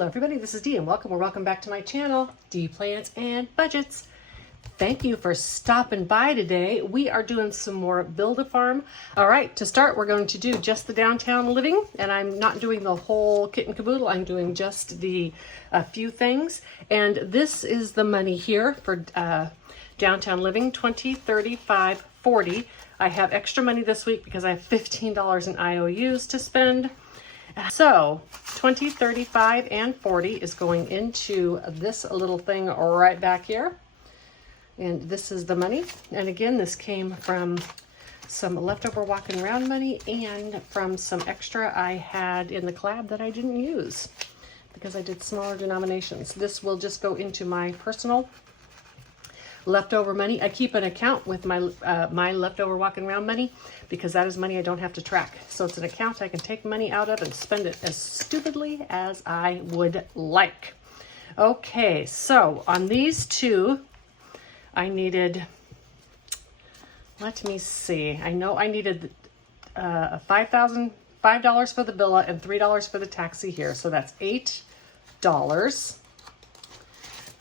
Hello everybody, this is Dee and welcome back to my channel, Dee Plans and Budgets. Thank you for stopping by today. We are doing some more Build-A-Farm. All right, to start, we're going to do just the downtown living, and I'm not doing the whole kit and caboodle. I'm doing just the few things. And this is the money here for downtown living, 20, 35, 40. I have extra money this week because I have $15 in IOUs to spend. So 20, 35, and 40 is going into this little thing right back here. And this is the money. And again, this came from some leftover walking around money and from some extra I had in the collab that I didn't use because I did smaller denominations. This will just go into my personal leftover money. I keep an account with my my leftover walking around money because that is money I don't have to track. So it's an account I can take money out of and spend it as stupidly as I would like. Okay, so on these two, I needed, let me see, I know I needed $5 for the Billa and $3 for the taxi here. So that's $8.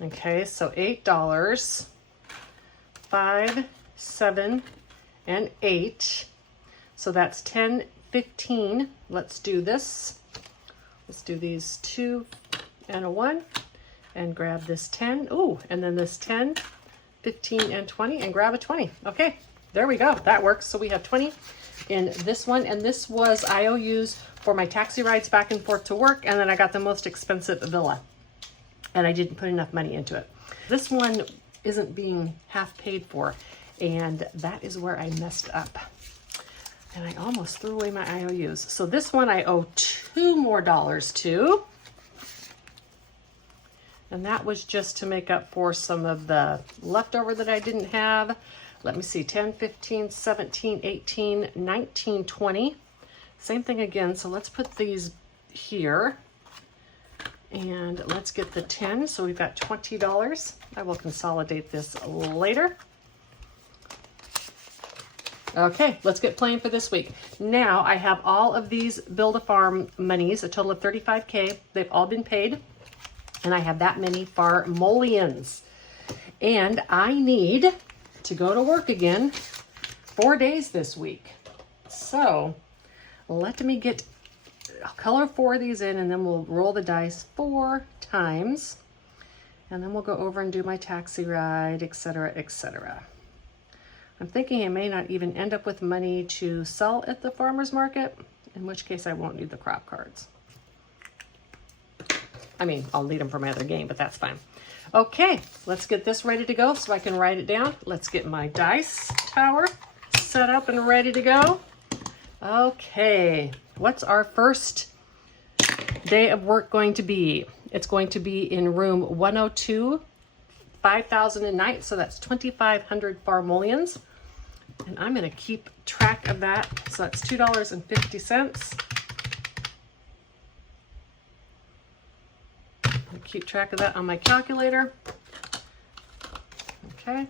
Okay, so $8, 5, 7, and 8. So that's 10, 15. Let's do this. Let's do these 2 and a 1 and grab this 10. Ooh, and then this 10, 15, and 20 and grab a 20. Okay, there we go. That works. So we have 20 in this one. And this was IOUs for my taxi rides back and forth to work. And then I got the most expensive villa. And I didn't put enough money into it. This one isn't being half paid for. And that is where I messed up. And I almost threw away my IOUs. So this one I owe $2 more to. And that was just to make up for some of the leftover that I didn't have. Let me see, 10, 15, 17, 18, 19, 20. Same thing again. So let's put these here. And let's get the 10. So we've got $20. I will consolidate this later. Okay, let's get playing for this week. Now I have all of these Build-A-Farm monies, a total of $35K. They've all been paid. And I have that many farmolians. And I need to go to work again 4 days this week. So let me get color 4 of these in, and then we'll roll the dice 4 times. And then we'll go over and do my taxi ride, etc., etc. I'm thinking I may not even end up with money to sell at the farmer's market, in which case I won't need the crop cards. I mean, I'll need them for my other game, but that's fine. Okay, let's get this ready to go so I can write it down. Let's get my dice tower set up and ready to go. Okay, what's our first day of work going to be? It's going to be in room 102, 5,000 a night, so that's 2,500 farmolians. And I'm going to keep track of that. So that's $2.50. Keep track of that on my calculator. Okay.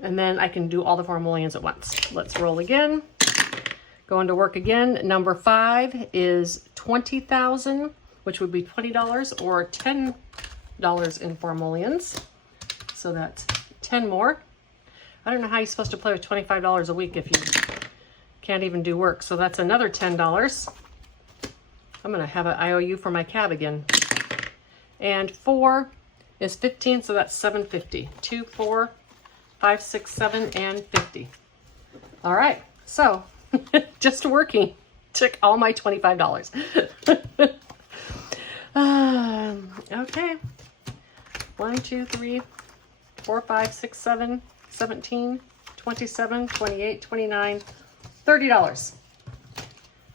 And then I can do all the farmolians at once. Let's roll again. Going to work again. Number 5 is 20,000, which would be $20 or $10 in farmolians. So that's 10 more. I don't know how you're supposed to play with $25 a week if you can't even do work. So that's another $10. I'm going to have an IOU for my cab again. And 4 is 15, so that's $7.50. 2, 4, 5, 6, 7, and 50. All right, so just working took all my $25. Okay, 1, 2, 3, 4, 5, 6, 7, 17, 27, 28, 29, $30.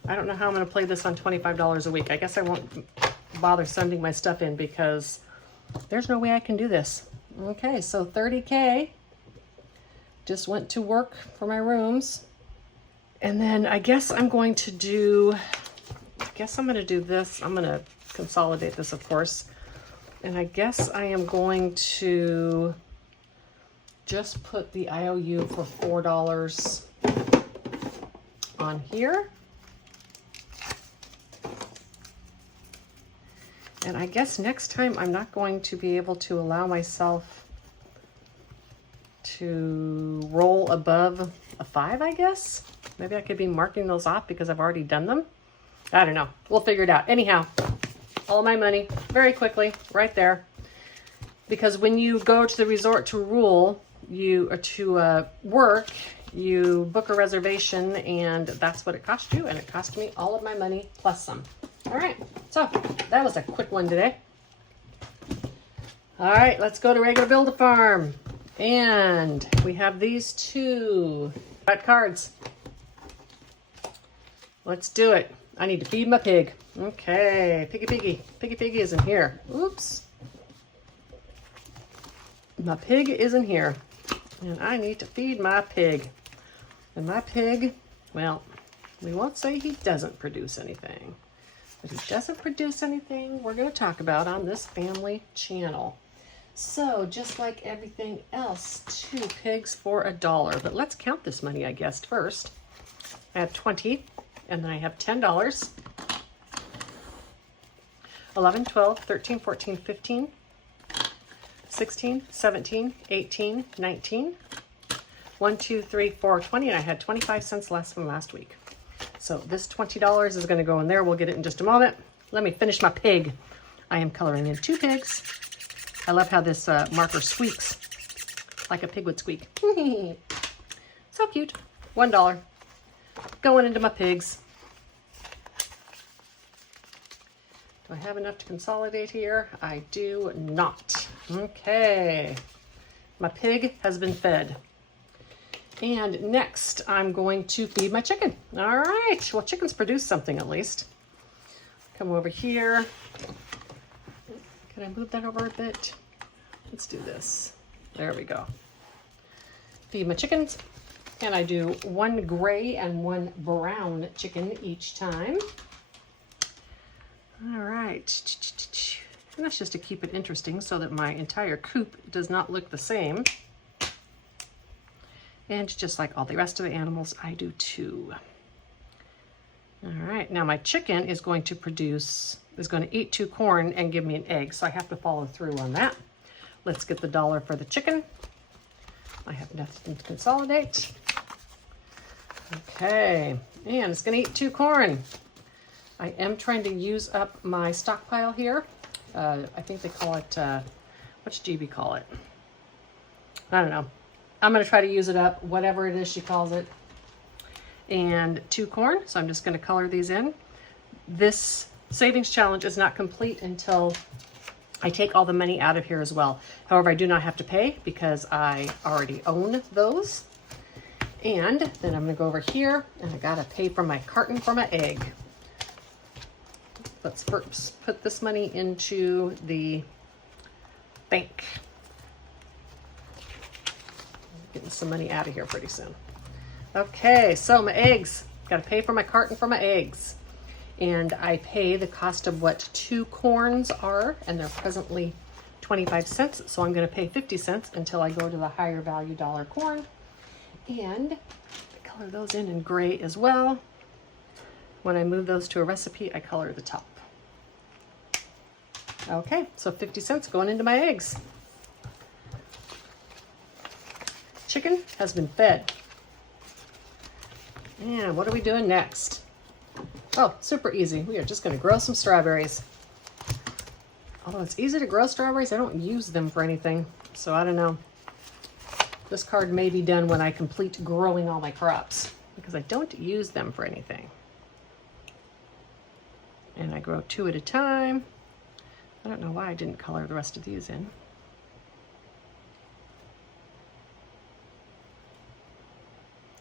I don't know how I'm going to play this on $25 a week. I guess I won't bother sending my stuff in because there's no way I can do this. Okay, so 30K just went to work for my rooms. And then I guess I'm going to do this. I'm going to consolidate this, of course. And I guess I am going to just put the IOU for $4 on here. And I guess next time I'm not going to be able to allow myself to roll above a 5, I guess. Maybe I could be marking those off because I've already done them. I don't know. We'll figure it out. Anyhow, all my money very quickly right there. Because when you go to the resort to rule, work, you book a reservation, and that's what it cost you. And it cost me all of my money plus some. All right, so that was a quick one today. All right, let's go to regular Build-A-Farm. And we have these 2 cards. Let's do it. I need to feed my pig. Okay, piggy is in here. Oops. My pig is in here. And I need to feed my pig. And my pig, well, we won't say he doesn't produce anything. But he doesn't produce anything we're going to talk about on this family channel. So, just like everything else, 2 pigs for $1. But let's count this money, I guess, first. I have 20, and then I have $10. 11, 12, 13, 14, 15, 16, 17, 18, 19, 1, 2, 3, 4, 20, and I had 25 cents less from last week. So this $20 is going to go in there. We'll get it in just a moment. Let me finish my pig. I am coloring in 2 pigs. I love how this marker squeaks like a pig would squeak. So cute. $1 going into my pigs. Do I have enough to consolidate here? I do not. Okay. My pig has been fed. And next, I'm going to feed my chicken. All right. Well, chickens produce something at least. Come over here. Can I move that over a bit? Let's do this. There we go. Feed my chickens. And I do 1 gray and 1 brown chicken each time. All right. And that's just to keep it interesting so that my entire coop does not look the same. And just like all the rest of the animals, I do 2. All right, now my chicken is going to eat 2 corn and give me an egg, so I have to follow through on that. Let's get the $1 for the chicken. I have nothing to consolidate. Okay, and it's gonna eat 2 corn. I am trying to use up my stockpile here. I think they call it, what's GB call it? I don't know. I'm going to try to use it up, whatever it is she calls it. And 2 corn, so I'm just going to color these in. This savings challenge is not complete until I take all the money out of here as well. However, I do not have to pay because I already own those. And then I'm going to go over here, and I got to pay for my carton for my egg. Let's first put this money into the bank. Getting some money out of here pretty soon. Okay, so my eggs. Got to pay for my carton for my eggs. And I pay the cost of what 2 corns are, and they're presently 25 cents. So I'm going to pay 50 cents until I go to the higher value dollar corn. And I color those in gray as well. When I move those to a recipe, I color the top. Okay, so 50 cents going into my eggs. Chicken has been fed. And what are we doing next? Oh, super easy. We are just going to grow some strawberries. Although it's easy to grow strawberries, I don't use them for anything. So I don't know. This card may be done when I complete growing all my crops because I don't use them for anything. And I grow 2 at a time. I don't know why I didn't color the rest of these in.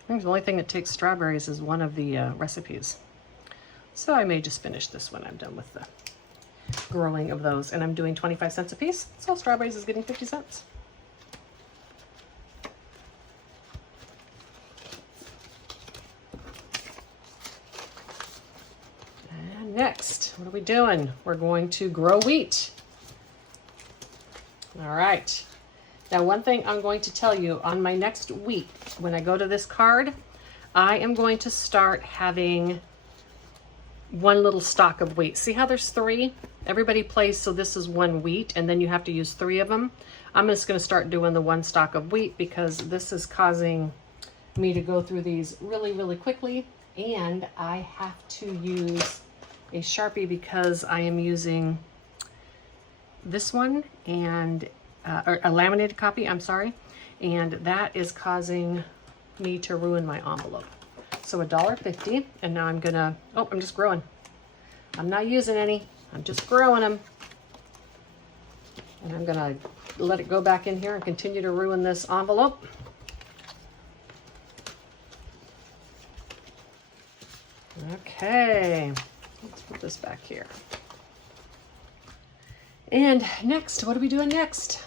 I think the only thing that takes strawberries is one of the recipes. So I may just finish this when I'm done with the growing of those. And I'm doing 25 cents a piece, so strawberries is getting 50 cents. And next, what are we doing? We're going to grow wheat. All right. Now, one thing I'm going to tell you on my next week, when I go to this card, I am going to start having one little stalk of wheat. See how there's 3? everybody plays, so this is 1 wheat, and then you have to use 3 of them. I'm just gonna start doing the 1 stalk of wheat because this is causing me to go through these really, really quickly. And I have to use a Sharpie because I am using this one and or a laminated copy, I'm sorry. And that is causing me to ruin my envelope. So $1.50, and now I'm gonna, oh, I'm just growing. I'm not using any, I'm just growing them. And I'm gonna let it go back in here and continue to ruin this envelope. Okay, let's put this back here. And next, what are we doing next?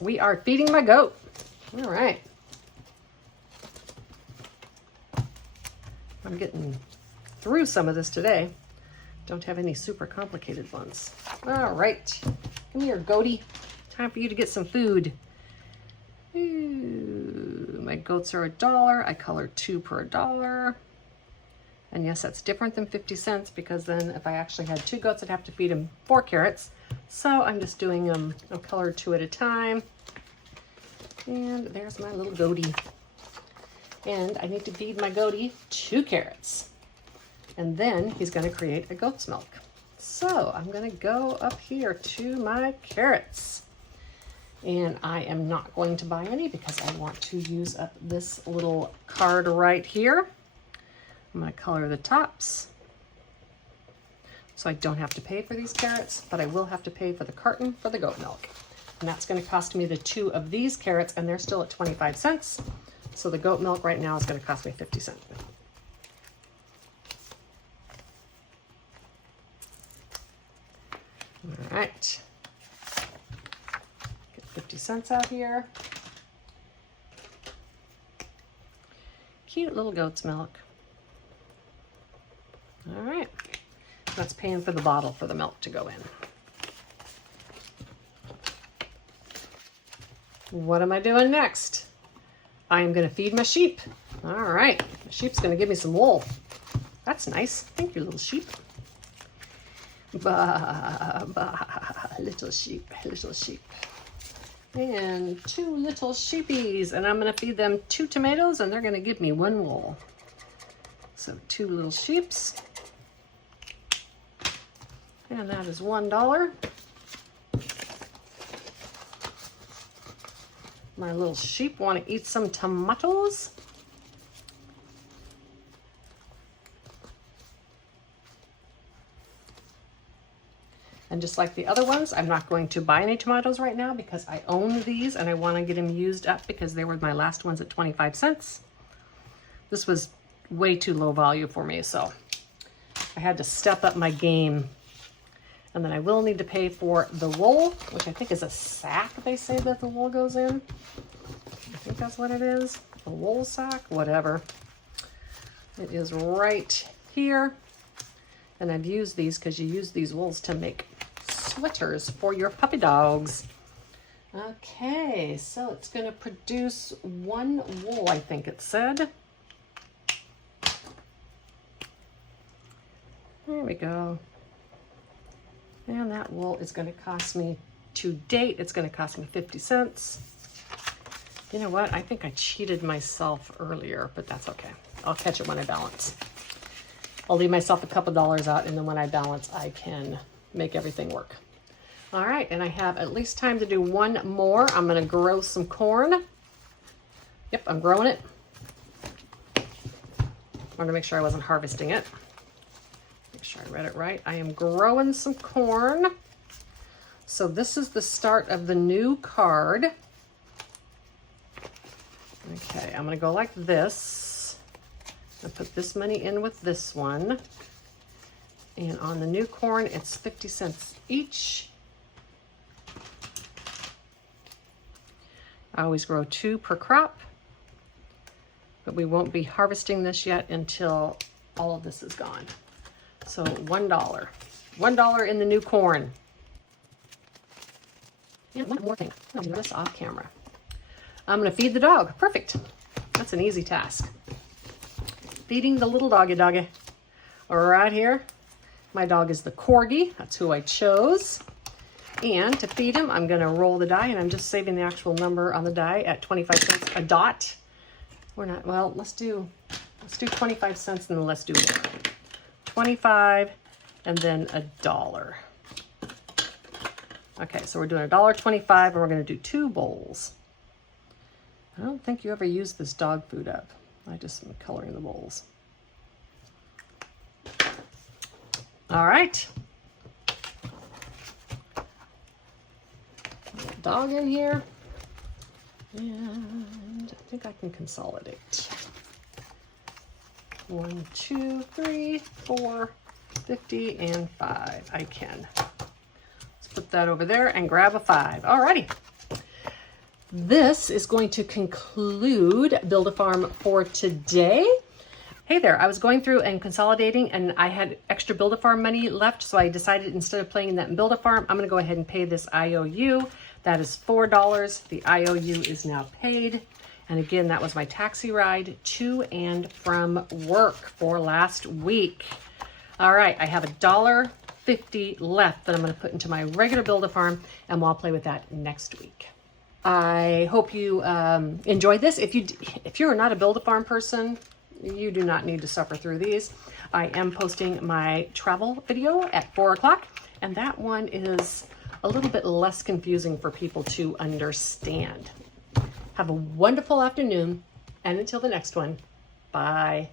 We are feeding my goat. All right. I'm getting through some of this today. Don't have any super complicated ones. All right, come here, goatie. Time for you to get some food. Ooh, my goats are $1. I color 2 per $1. And yes, that's different than 50 cents because then if I actually had 2 goats, I'd have to feed them 4 carrots. So I'm just doing them, I'll color 2 at a time. And there's my little goatee. And I need to feed my goatee 2 carrots. And then he's gonna create a goat's milk. So I'm gonna go up here to my carrots. And I am not going to buy any because I want to use up this little card right here. I'm gonna color the tops. So I don't have to pay for these carrots, but I will have to pay for the carton for the goat milk. And that's gonna cost me the 2 of these carrots, and they're still at 25 cents. So the goat milk right now is gonna cost me 50 cents. All right, get 50 cents out here. Cute little goat's milk. All right, that's paying for the bottle for the milk to go in. What am I doing next? I am gonna feed my sheep. All right, the sheep's gonna give me some wool. That's nice, thank you, little sheep. Bah, bah, little sheep, little sheep. And 2 little sheepies, and I'm gonna feed them 2 tomatoes, and they're gonna give me 1 wool. So 2 little sheeps. And that is $1. My little sheep want to eat some tomatoes. And just like the other ones, I'm not going to buy any tomatoes right now because I own these and I want to get them used up because they were my last ones at 25 cents. This was way too low value for me, so I had to step up my game. And then I will need to pay for the wool, which I think is a sack they say that the wool goes in. I think that's what it is, a wool sack, whatever. It is right here. And I've used these because you use these wools to make sweaters for your puppy dogs. Okay, so it's gonna produce 1 wool, I think it said. There we go. And that wool is going to cost me, to date, it's going to cost me 50 cents. You know what? I think I cheated myself earlier, but that's okay. I'll catch it when I balance. I'll leave myself a couple dollars out, and then when I balance, I can make everything work. All right, and I have at least time to do 1 more. I'm going to grow some corn. Yep, I'm growing it. I want to make sure I wasn't harvesting it. Make sure I read it right. I am growing some corn. So this is the start of the new card. Okay, I'm gonna go like this. I'll put this money in with this one. And on the new corn, it's 50 cents each. I always grow 2 per crop, but we won't be harvesting this yet until all of this is gone. So $1. $1 in the new corn. And one more thing. I'll do this off camera. I'm going to feed the dog. Perfect. That's an easy task. Feeding the little doggy. Right here. My dog is the Corgi. That's who I chose. And to feed him, I'm gonna roll the die, and I'm just saving the actual number on the die at 25 cents a dot. We're not, well, let's do 25 cents and then let's do 25 and then $1. Okay, so we're doing $1.25 and we're gonna do 2 bowls. I don't think you ever use this dog food up. I just am coloring the bowls. All right. Dog in here. And I think I can consolidate. 1, 2, 3, 4, 50, and 5. I can. Let's put that over there and grab a 5. Alrighty. This is going to conclude Build-A-Farm for today. Hey there, I was going through and consolidating, and I had extra Build-A-Farm money left, so I decided instead of playing that in Build-A-Farm, I'm gonna go ahead and pay this IOU. That is $4. The IOU is now paid. And again, that was my taxi ride to and from work for last week. All right, I have $1.50 left that I'm gonna put into my regular Build-A-Farm, and we'll play with that next week. I hope you enjoyed this. If you're not a Build-A-Farm person, you do not need to suffer through these. I am posting my travel video at 4 o'clock, and that one is a little bit less confusing for people to understand. Have a wonderful afternoon, and until the next one, bye.